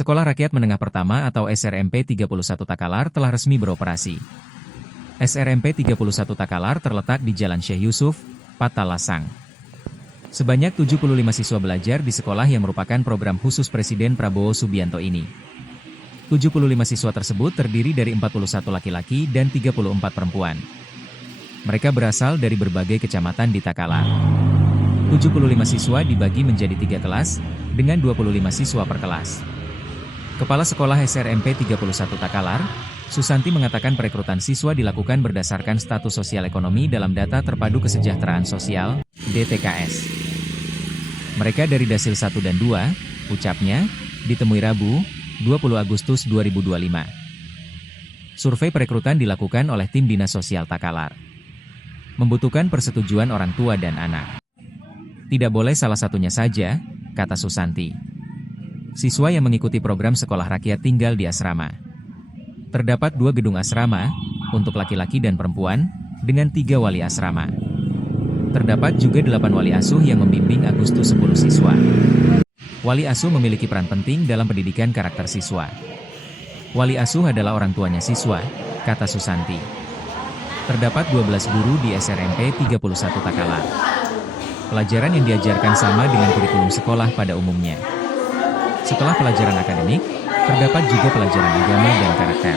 Sekolah Rakyat Menengah Pertama atau SRMP 31 Takalar telah resmi beroperasi. SRMP 31 Takalar terletak di Jalan Syekh Yusuf, Patalasang. Sebanyak 75 siswa belajar di sekolah yang merupakan program khusus Presiden Prabowo Subianto ini. 75 siswa tersebut terdiri dari 41 laki-laki dan 34 perempuan. Mereka berasal dari berbagai kecamatan di Takalar. 75 siswa dibagi menjadi 3 kelas, dengan 25 siswa per kelas. Kepala Sekolah SRMP 31 Takalar, Susanti mengatakan perekrutan siswa dilakukan berdasarkan status sosial ekonomi dalam Data Terpadu Kesejahteraan Sosial, DTKS. Mereka dari Dasil 1 dan 2, ucapnya, ditemui Rabu, 20 Agustus 2025. Survei perekrutan dilakukan oleh tim Dinas Sosial Takalar. Membutuhkan persetujuan orang tua dan anak. Tidak boleh salah satunya saja, kata Susanti. Siswa yang mengikuti program sekolah rakyat tinggal di asrama. Terdapat 2 gedung asrama, untuk laki-laki dan perempuan, dengan 3 wali asrama. Terdapat juga 8 wali asuh yang membimbing Agustus 10 siswa. Wali asuh memiliki peran penting dalam pendidikan karakter siswa. Wali asuh adalah orang tuanya siswa, kata Susanti. Terdapat 12 guru di SRMP 31 Takalar. Pelajaran yang diajarkan sama dengan kurikulum sekolah pada umumnya. Setelah pelajaran akademik, terdapat juga pelajaran agama dan karakter.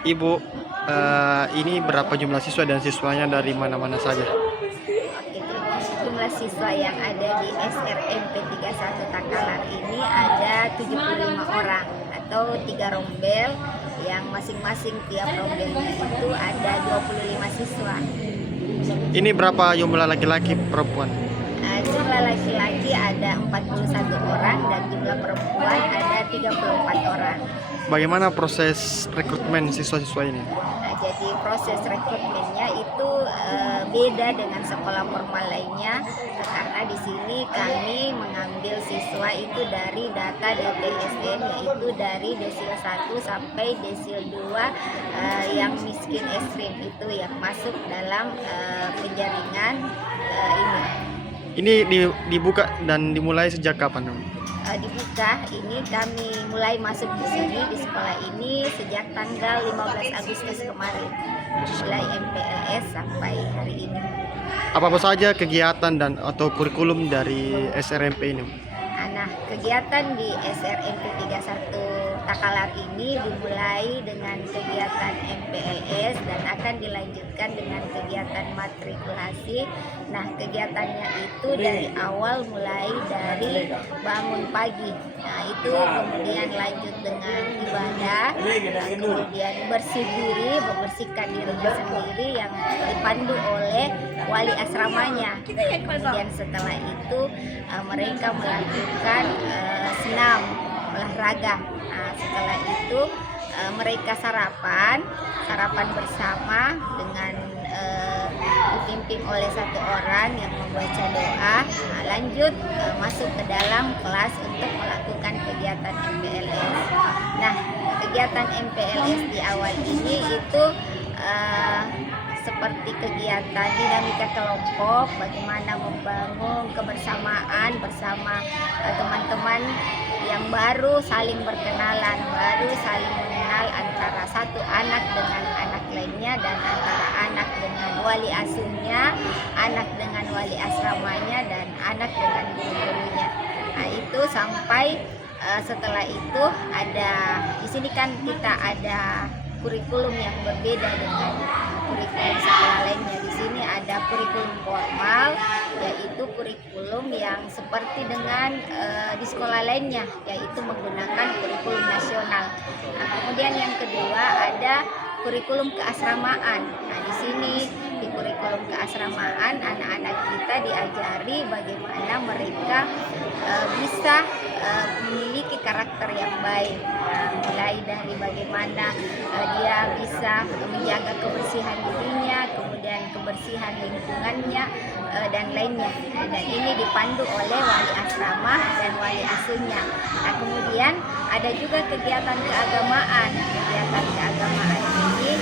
Ibu, ini berapa jumlah siswa dan siswanya dari mana-mana saja? Jumlah siswa yang ada di SRMP 31 Takalar ini ada 75 orang atau 3 rombel yang masing-masing tiap rombelnya itu ada 25 siswa. Ini berapa jumlah laki-laki perempuan? Jumlah laki-laki ada 41 orang dan jumlah perempuan ada 34 orang. Bagaimana proses rekrutmen siswa-siswa ini? Jadi proses rekrutmennya itu beda dengan sekolah formal lainnya, karena di sini kami mengambil siswa itu dari data DPSN, yaitu dari desil 1 sampai desil 2 yang miskin ekstrim itu yang masuk dalam penjaringan ini. Ini dibuka dan dimulai sejak kapan? Dibuka ini kami mulai masuk di sini di sekolah ini sejak tanggal 15 Agustus kemarin, mulai MPLS sampai hari ini. Apa saja kegiatan dan atau kurikulum dari SRMP ini? Nah, kegiatan di SRMP 31 Takalar ini dimulai dengan kegiatan MPLS dan akan dilanjutkan dengan kegiatan matrikulasi. Nah, kegiatannya itu dari awal mulai dari bangun pagi. Nah, itu kemudian lanjut dengan ibadah, kemudian bersih diri, membersihkan dirinya sendiri yang dipandu oleh wali asramanya. Kemudian setelah itu mereka melanjutkan senam olahraga. Nah, setelah itu mereka sarapan bersama dengan dipimpin oleh satu orang yang membaca doa. Nah, lanjut masuk ke dalam kelas untuk melakukan kegiatan MPLS. Nah, kegiatan MPLS di awal ini itu seperti kegiatan dinamika kelompok, bagaimana membangun kebersamaan bersama teman-teman yang baru saling berkenalan, baru saling mengenal antara satu anak dengan anak lainnya dan antara anak dengan wali asuhnya, anak dengan wali asramanya, dan anak dengan guru-gurunya. Nah, itu sampai setelah itu ada di sini kan kita ada kurikulum yang berbeda dengan kurikulum sekolah lainnya. Di sini ada kurikulum formal, yaitu kurikulum yang seperti dengan di sekolah lainnya, yaitu menggunakan kurikulum nasional. Nah, kemudian yang kedua ada kurikulum keasramaan. Nah, di sini di kurikulum keasramaan anak-anak kita diajari bagaimana mereka bisa memiliki karakter yang baik. Nah, mulai dari bagaimana dia bisa menjaga kebersihan dirinya, kemudian kebersihan lingkungannya dan lainnya. Dan ini dipandu oleh wali asrama dan wali asuhnya. Nah, kemudian ada juga kegiatan keagamaan. Kegiatan keagamaan ini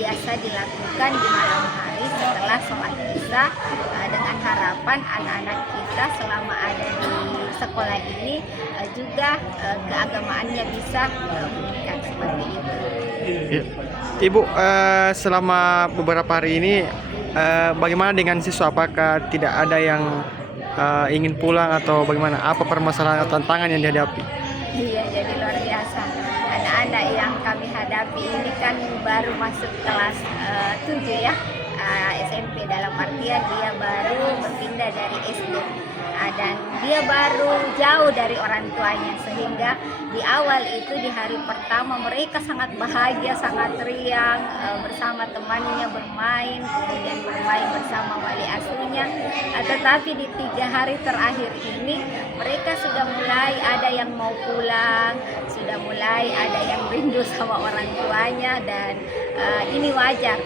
biasa dilakukan di malam hari setelah sholat isya, dengan harapan anak-anak kita selama ada di sekolah ini juga keagamaannya bisa meningkat seperti itu. Ya. Ibu, selama beberapa hari ini bagaimana dengan siswa? Apakah tidak ada yang ingin pulang atau bagaimana? Apa permasalahan atau tantangan yang dihadapi? Iya, jadi luar biasa. Anak-anak yang kami hadapi ini kan baru masuk kelas 7 ya, SMP, dalam artian dia baru berpindah dari SD. Dan dia baru jauh dari orang tuanya, sehingga di awal itu di hari pertama mereka sangat bahagia, sangat riang bersama temannya bermain, kemudian bermain bersama wali asuhnya. Tetapi di 3 hari terakhir ini mereka sudah mulai ada yang mau pulang, sudah mulai ada yang rindu sama orang tuanya, dan ini wajar.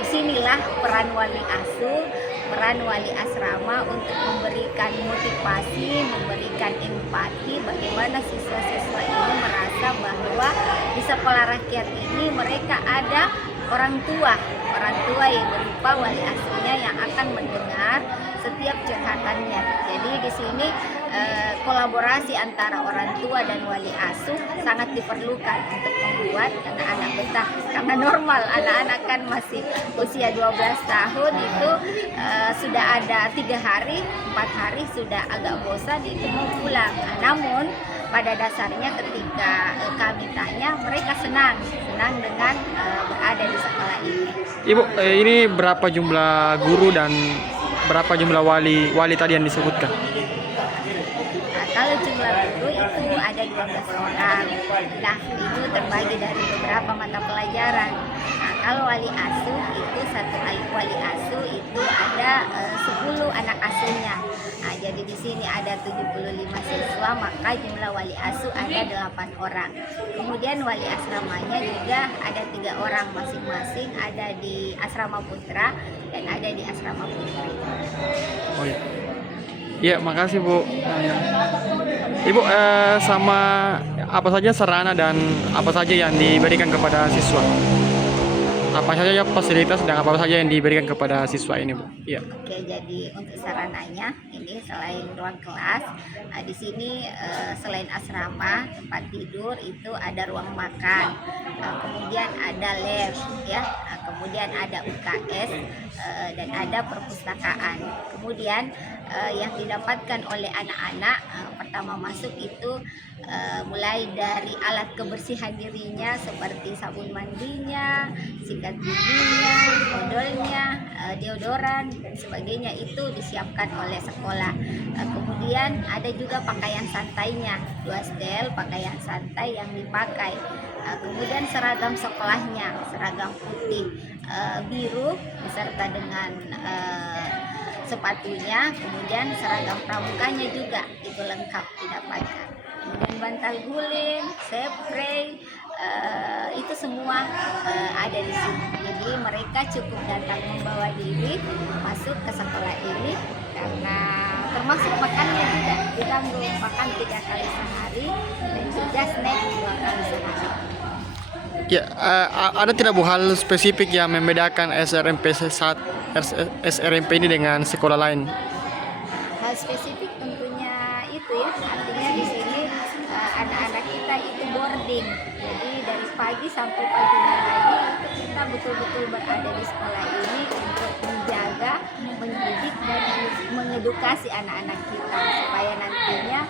Disinilah peran wali asuh, peran wali asrama untuk memberikan motivasi, memberikan empati bagaimana siswa-siswa ini merasa bahwa di sekolah rakyat ini mereka ada orang tua yang berupa wali asuhnya yang akan mendengar setiap curhatannya. Jadi di sini kolaborasi antara orang tua dan wali asuh sangat diperlukan untuk membuat anak-anak betah. Karena normal anak-anak kan masih usia 12 tahun itu sudah ada 3 hari, 4 hari sudah agak bosan itu mau pulang. Namun pada dasarnya ketika kami tanya, mereka senang dengan berada di sekolah ini. Ibu, ini berapa jumlah guru dan berapa jumlah wali tadi yang disebutkan? Kalau jumlah guru itu ada 12 orang. Nah, itu terbagi dari beberapa mata pelajaran. Nah, Kalau wali asuh itu wali asuh itu ada 10 anak asuhnya. Nah, jadi di sini ada 75 siswa, maka jumlah wali asuh ada 8 orang. Kemudian wali asramanya juga ada 3 orang masing-masing, ada di asrama putra dan ada di asrama putri. Oh iya. Iya, makasih Bu. Ibu, sama apa saja sarana dan apa saja yang diberikan kepada siswa? Apa saja fasilitas dan apa saja yang diberikan kepada siswa ini, Bu? Iya. Oke, jadi untuk sarananya ini selain ruang kelas, di sini selain asrama tempat tidur itu ada ruang makan, kemudian ada lab ya, kemudian ada UKS dan ada perpustakaan. Kemudian yang didapatkan oleh anak-anak pertama masuk itu mulai dari alat kebersihan dirinya seperti sabun mandinya, sikat giginya, odolnya, deodoran dan sebagainya itu disiapkan oleh sekolah. Kemudian ada juga pakaian santainya, 2 setel pakaian santai yang dipakai. Kemudian seragam sekolahnya, seragam putih biru beserta dengan sepatunya, kemudian seragam pramuganya juga itu lengkap didapatkan. Kemudian bantal guling, spray, itu semua ada di sini. Jadi mereka cukup datang membawa diri masuk ke sekolah ini, karena termasuk makannya juga ditanggung, makan 3 kali sehari dan juga snack 2 kali sehari. Ya, ada tidak Bu hal spesifik yang membedakan SRMP ini dengan sekolah lain? Hal spesifik tentunya itu ya, artinya di sini anak-anak kita itu boarding, jadi dari pagi sampai pagi lagi kita betul-betul berada di sekolah ini untuk menjaga, mendidik dan mengedukasi anak-anak kita supaya nantinya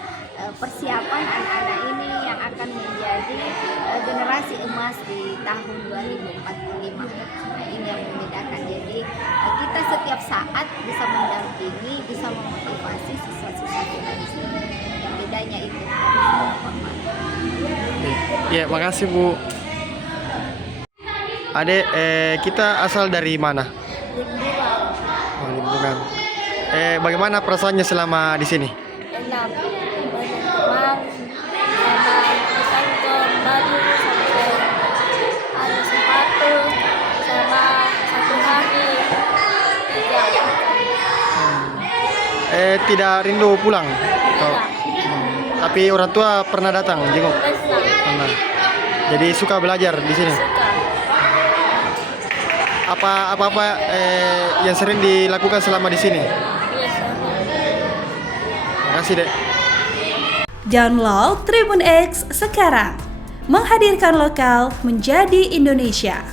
persiapan anak-anak ini yang akan menjadi generasi emas di tahun 2045. Nah, ini yang membedakan. Jadi kita setiap saat bisa mendampingi, bisa memotivasi siswa-siswa kita di sini. Yang bedanya itu. Ya, makasih Bu. Adek, kita asal dari mana? Oh, Limpungan. Bagaimana perasaannya selama di sini? Enak. Banyak teman, sama kita baru sampai ada sepatu sama 1 hari 3. Tidak rindu pulang? Oh. Tapi orang tua pernah datang jenguk? Pernah. Jadi suka belajar di sini? Apa yang sering dilakukan selama di sini? Makasih Dek. Download Tribun X sekarang, menghadirkan lokal menjadi Indonesia.